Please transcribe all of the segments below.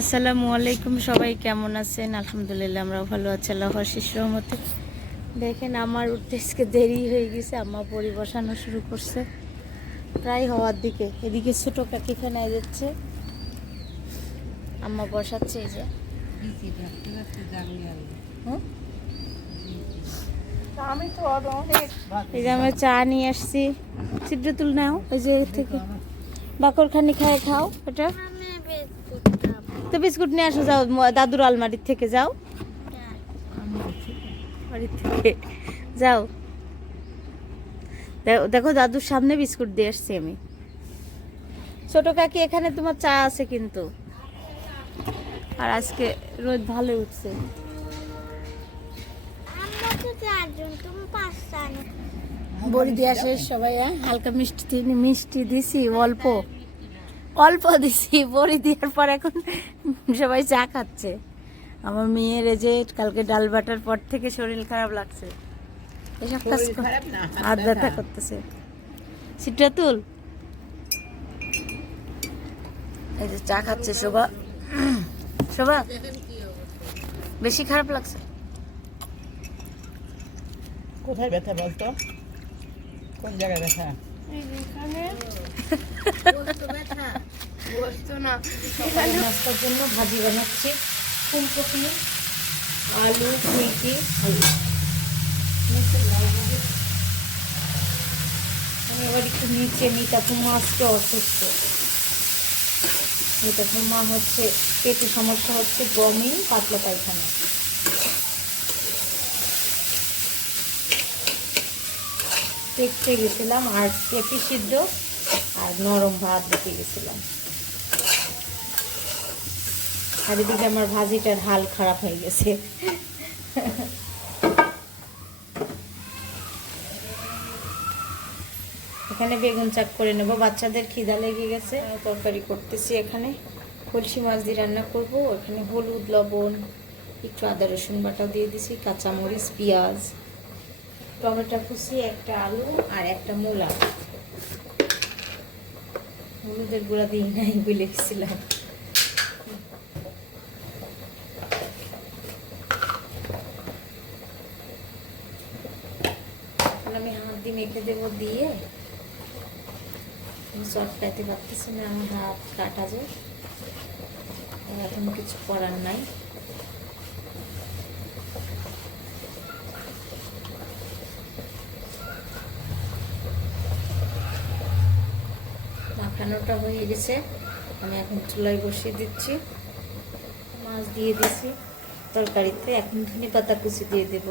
আসসালামু আলাইকুম, সবাই কেমন আছেন? আলহামদুলিল্লাহ আমরা ভালো আছি, আল্লাহর শিশু রহমতে। দেখেন, আমার উঠতে আজকে দেরি হয়ে গেছে, আম্মা পরি বসানো শুরু করছে। প্রায় হওয়ার দিকে, এদিকে ছোটো কাকি যাচ্ছে। আম্মা বসাচ্ছে এই যে? আমি তো এই যে আমরা চা নিয়ে আসছি। ছিদ্র তুল নাও ওই যে থেকে। বাকরখানি খায়, খাও ওটা তো বিস্কুট নিয়ে আসো, যাও দাদুর আলমারির থেকে যাও। যাও। দেখো দাদুর সামনে বিস্কুট দিয়ে আসছি আমি। ছোট কাকি, এখানে তোমার চা আছে কিন্তু। আর আজকে রোদ ভালো উঠছে। বড়ি দিয়ে আসে সবাই হ্যাঁ? হালকা মিষ্টি মিষ্টি দিছি, অল্প। অল্প দিছি বড়ি দেওয়ার পর এখন সবাই চা খাচ্ছে। আমার মেয়ের এই যে কালকে ডাল বাটার পর থেকে শরীর খারাপ লাগছে। এসব কাজ হাত ব্যথা করতেছে। সিটটা এই যে চা খাচ্ছে শোভা। শোভা বেশি খারাপ লাগছে। কোথায় ব্যথা বলতো? কোন জায়গায় ব্যথা? একটু নিচে মিতাপুর মাছটা অসুস্থ। মিতাপুর মা হচ্ছে পেটে সমস্যা হচ্ছে গমিন পাতলা পায়খানা। দেখতে গেছিলাম আর পেঁপি সিদ্ধ আর নরম ভাত দিতে গেছিলাম। আর এদিকে আমার ভাজিটার হাল খারাপ হয়ে গেছে। এখানে বেগুন চাক করে নেব। বাচ্চাদের খিদা লেগে গেছে। তরকারি করতেছি এখানে। কলসি মাছ দিয়ে রান্না করব। এখানে হলুদ লবণ একটু আদা রসুন বাটা দিয়ে দিছি কাঁচামরিচ পেঁয়াজ। টমেটো কুচি, একটা আলু আর একটা মূলা। হলুদের গুঁড়া দিই নাই বলে গেছিলাম। আমি হাত দিয়ে মেখে দেবো দিয়ে। সব খাইতে পারতেছি না, আমার হাত কাটা যায় এখন কিছু করার নাই। মাখানোটা হয়ে গেছে। আমি এখন চুলায় বসিয়ে দিচ্ছি। মাছ দিয়ে দিছি তরকারিতে। এখন ধনে পাতা কুচি দিয়ে দেব।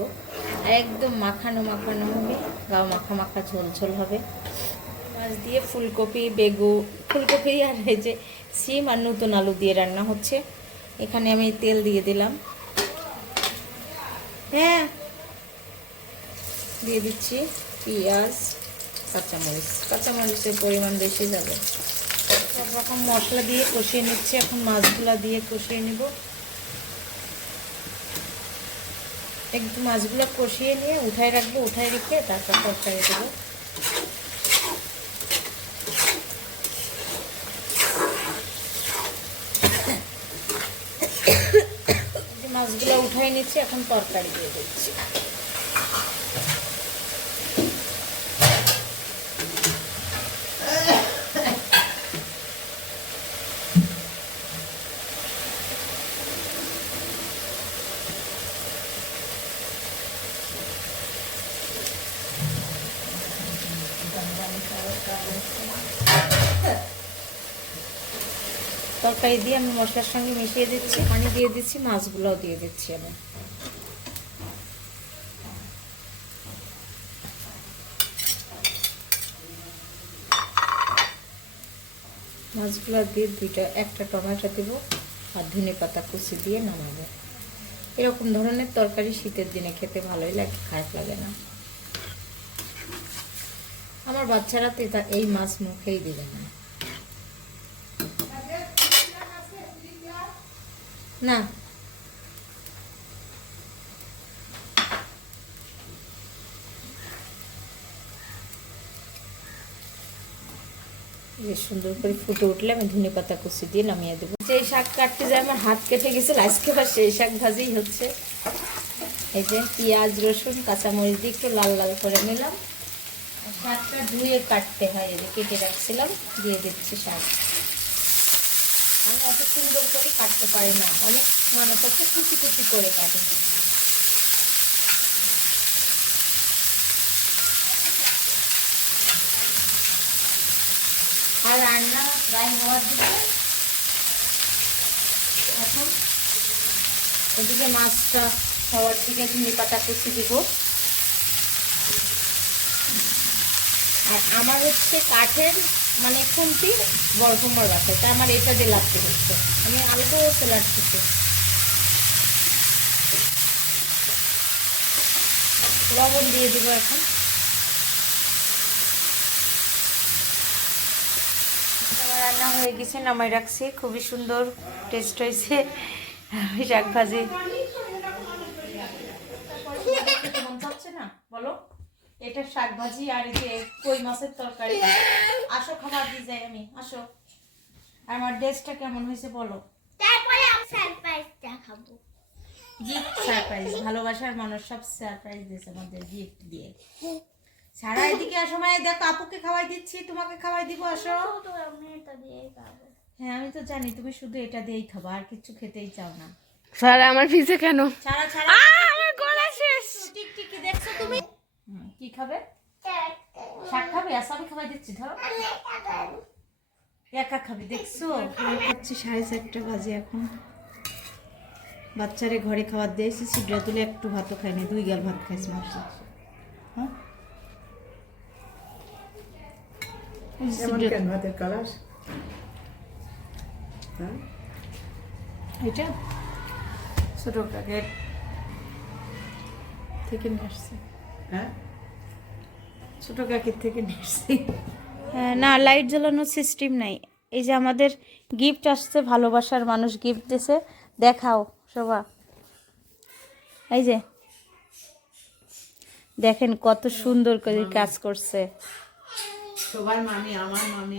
আর একদম মাখানো মাখানো হবে। গাও মাখা মাখা ঝোল ঝোল হবে। মাছ দিয়ে ফুলকপি বেগু ফুলকপি আর এই যে সিম আর নতুন আলু দিয়ে রান্না হচ্ছে। এখানে আমি তেল দিয়ে দিলাম। হ্যাঁ দিয়ে দিচ্ছি। পেঁয়াজ, কাঁচামরিচ। কাঁচামরিচের পরিমাণ বেশি যাবে। সব রকম মশলা দিয়ে কষিয়ে নিচ্ছি। এখন মাছগুলা দিয়ে কষিয়ে নেব। একটু মাছগুলো কষিয়ে নিয়ে উঠায় রাখব, উঠায় রেখে তারপর তরকারি দেবো। মাছগুলো উঠাই নিচ্ছি, এখন তরকারি দিয়ে দিচ্ছি। তরকারি দিয়ে আমি মশলার সঙ্গে মিশিয়ে দিচ্ছি, পানি দিয়ে দিচ্ছি, মাছগুলোও দিয়ে দিচ্ছি আমি। মাছগুলো দিয়ে দুইটা, একটা টমেটো দেব আর ধনে পাতা কুচি দিয়ে নামাবো। এরকম ধরনের তরকারি শীতের দিনে খেতে ভালোই লাগে, খারাপ লাগে না। আমার বাচ্চারা তো এই মাছ মুখেই দিবে না। না। সুন্দর করে ফুটে উঠলে আমি ধনে পাতা কুচি দিয়ে নামিয়ে দেবো। যে শাক কাটতে যায় আমার হাত কেটে গেছিল আজকে আবার সেই শাক ভাজিই হচ্ছে। এই যে পেঁয়াজ, রসুন, কাঁচামরিচ দিয়ে একটু লাল লাল করে নিলাম। শাকটা ধুয়ে কাটতে হয়, এই যে কেটে রাখছিলাম, দিয়ে দিচ্ছি শাক। আমি এত সুন্দর করে কাটতে পারি না। অনেক মানুষ আছে কুচি কুচি করে কাটে। আর রান্না প্রায় হওয়ার দিকে এখন ওদিকে মাছটা হওয়ার দিকে ধনে পাতা কুচি দিব। আর আমার হচ্ছে কাঠের মানে খুন্তির বরফমার বাসায় তাই আমার এটা দিয়ে লাগতে হচ্ছে। আমি আলতো সেলার থেকে লবণ দিয়ে দিব এখন। আমার রান্না হয়ে গেছে নামাই রাখছি। খুবই সুন্দর টেস্ট হয়েছে। শাক ভাজি না? বলো। এটা শাক ভাজি আর এই যে কই মাছের তরকারি। আসো খাবার দিয়ে যাই আমি। আসো। আর আমার ড্রেসটা কেমন হয়েছে বলো। তারপরে আমি সারপ্রাইজ দেখাবো গিফট সারপ্রাইজ ভালোবাসার মানুষ সব সারপ্রাইজ দিয়েছে আমাদের গিফট দিয়ে। সারা এদিকে আসো মানে দেখো আপুকে খাওয়াই দিচ্ছি তোমাকে খাওয়াই দিব আসো। তো আমি এটা দিয়েই পাবো হ্যাঁ আমি তো জানি তুমি শুধু এটা দিয়েই খাব আর কিছু খেতেই চাও না। স্যার আমার পিছে কেন? ছাড়া ছাড়া আমার গলা শেষ টিকটিকি দেখছ তুমি হুম, কি খাবে? শাক খাবে? আসামি খাবার দিচ্ছি ধরো। একা খাবি দেখছ? খাচ্ছি সাড়ে চারটা বাজে এখন। বাচ্চারে ঘরে খাবার দিয়েছি সিডরা তুলে একটু ভাতও খাইনি দুই গাল ভাত খাইছি মাসে হ্যাঁ? ভাতের কালার হ্যাঁ? এটা? ছোট প্যাকেট থেকে নিয়ে আসছি। হ্যাঁ? ছোট কাকির থেকে নিয়ে হ্যাঁ, না লাইট জ্বালানোর সিস্টেম নাই। এই যে আমাদের গিফট আসছে ভালোবাসার মানুষ গিফট দিছে দেখাও শোভা এই যে দেখেন কত সুন্দর করে কাজ করছে। সবার মামি আমার মামি।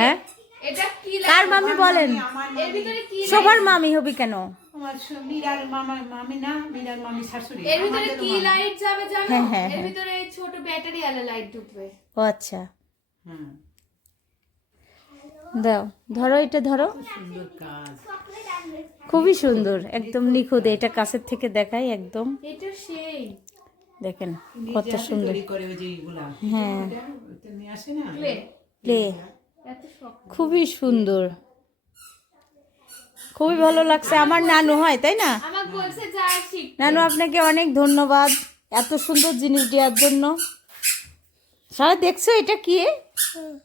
হ্যাঁ? এটা কার মামি বলেন? আমার এর ভিতরে কি সবার মামি হবি কেন? আমার মীরার মামা মামি না মীরার মামি শাশুড়ি। এর ভিতরে কি লাইট যাবে জানো? হ্যাঁ, হ্যাঁ, এর হ্যাঁ। ভিতরে এই ছোট ব্যাটারি আলা লাইট ঢুকবে। ও আচ্ছা। হ্যাঁ দাও ধরো এটা ধরো। খুবই সুন্দর একদম নিখুঁত। এটা কাছের থেকে দেখাই একদম। এটা সেই। দেখেন কত সুন্দর। তৈরি করে ওই যে এইগুলা। হ্যাঁ। প্লে খুবই সুন্দর। খুবই ভালো লাগছে। আমার নানু হয় তাই না? আমাকে বলছে যা শিখ। নানু আপনাকে অনেক ধন্যবাদ এত সুন্দর জিনিস দেওয়ার জন্য। সারা দেখছ এটা কি?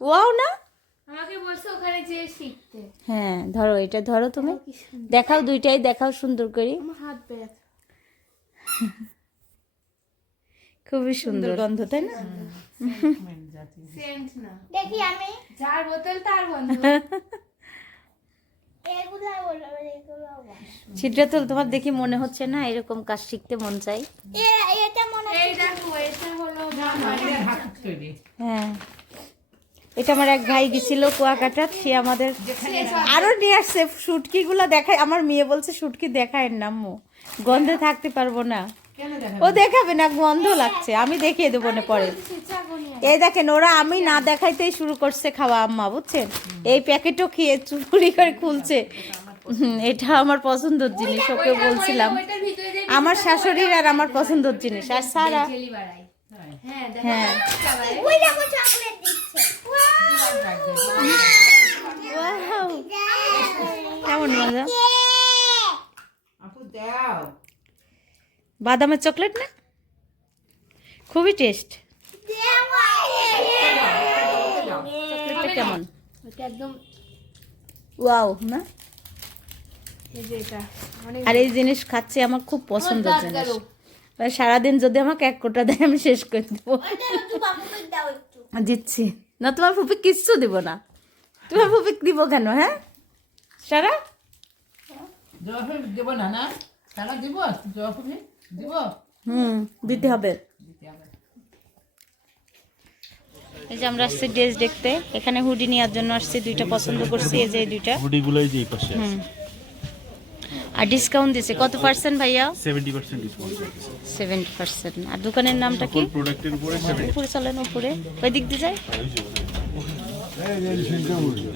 ওয়াও না? আমাকে বলছে ওখানে যেয়ে শিখতে। হ্যাঁ ধরো এটা ধরো তুমি। দেখাও দুইটাই দেখাও সুন্দর করে। আমার হাত ব্যথা খুবই সুন্দর গন্ধ তাই না? জাতি সেন্ট না। দেখি আমি। যার বোতল তার বন্ধ ছিদ্রাতুল তোমার দেখি মনে হচ্ছে না এরকম কাজ শিখতে মন চাই মনে হ্যাঁ এটা আমার এক ভাই গেছিল কুয়াকাটার সে আমাদের আরও নিয়ে আসছে শুটকি গুলো দেখায় আমার মেয়ে বলছে শুটকি দেখায় না আম্মু। গন্ধে থাকতে পারব না। ও দেখাবে না গন্ধ লাগছে। আমি দেখিয়ে দেবো না পরে। এই দেখেন ওরা আমি না দেখাইতেই শুরু করছে খাওয়া আম্মা বুঝছেন? এই প্যাকেটও খেয়ে চুরি করে খুলছে। হুম, এটা আমার পছন্দের জিনিস ওকে বলছিলাম। আমার শাশুড়ির আর আমার পছন্দের জিনিস। আর সারা হ্যাঁ দেখো হ্যাঁ চাবায়। ওই দেখো চকলেট দিচ্ছে Wow! কেমন মজা আপু দাও বাদামের চকলেট না? খুবই টেস্ট চকলেটটা কেমন? একদম ওয়াও না? আর এই জিনিস খাচ্ছে আমার খুব পছন্দ জিনিস। সারাদিন যদি আমাকে এক কোটা দেয় আমি শেষ করে দেবো। একটু বাবুকে দাও একটু দিচ্ছি। না তোমার ফুপি কিচ্ছু দিব না। তোমার ফুপি দিব কেন হ্যাঁ? সারা? দেবো না না? তারা দিব? দিব হুম দিতে হবে। এই যে আমরা আসছি ড্রেস দেখতে। এখানে হুডি নেওয়ার জন্য আসছি দুইটা পছন্দ করছি এই যে এই দুইটা। হুডিগুলোই যে এই পাশে হুম। আর ডিসকাউন্ট দিছে কত পার্সেন্ট ভাইয়া? Seventy percent discount seventy percent আর দোকানের নামটা কি? প্রোডাক্টের উপরে উপরে চলেন উপরে। ওই দিক দিয়ে যায়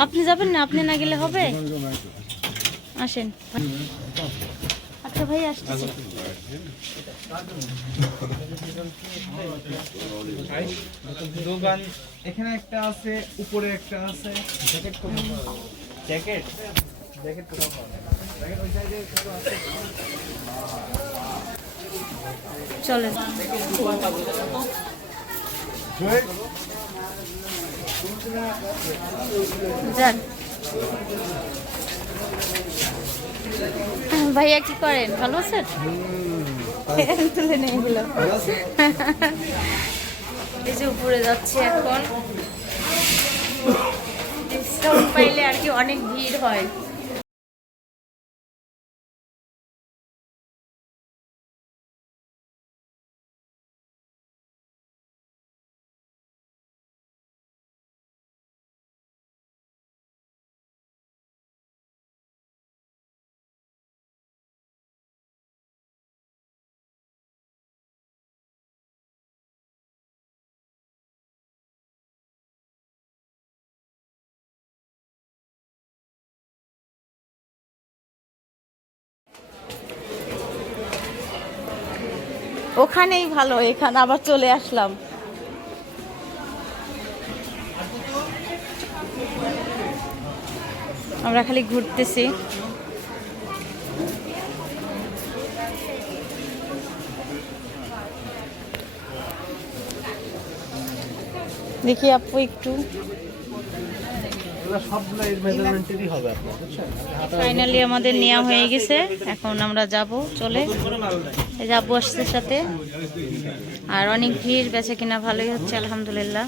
আপনি যাবেন না? আপনি না গেলে হবে? আসেন। আচ্ছা ভাই আসতেছি। দোকান এখানে একটা আছে উপরে একটা আছে। Jacket jacket? জ্যাকেট চলেন যান। ভাইয়া কি করেন? ভালো আছেন? তুলে নেই এগুলো এই যে উপরে যাচ্ছি এখন। ডিসকাউন্ট পাইলে আর কি অনেক ভিড় হয়। ওখানেই ভালো এখানে আবার চলে আসলাম। আমরা খালি ঘুরতেছি। দেখি আপু একটু এগুলো সবগুলো এর মেজারমেন্টেরই হবে আপনার বুঝছেন ফাইনালি আমাদের নেওয়া হয়ে গেছে। এখন আমরা যাব চলে। যাব আসতে সাথে। আর অনেক ভিড় বেছে কিনা ভালোই হচ্ছে, আলহামদুলিল্লাহ।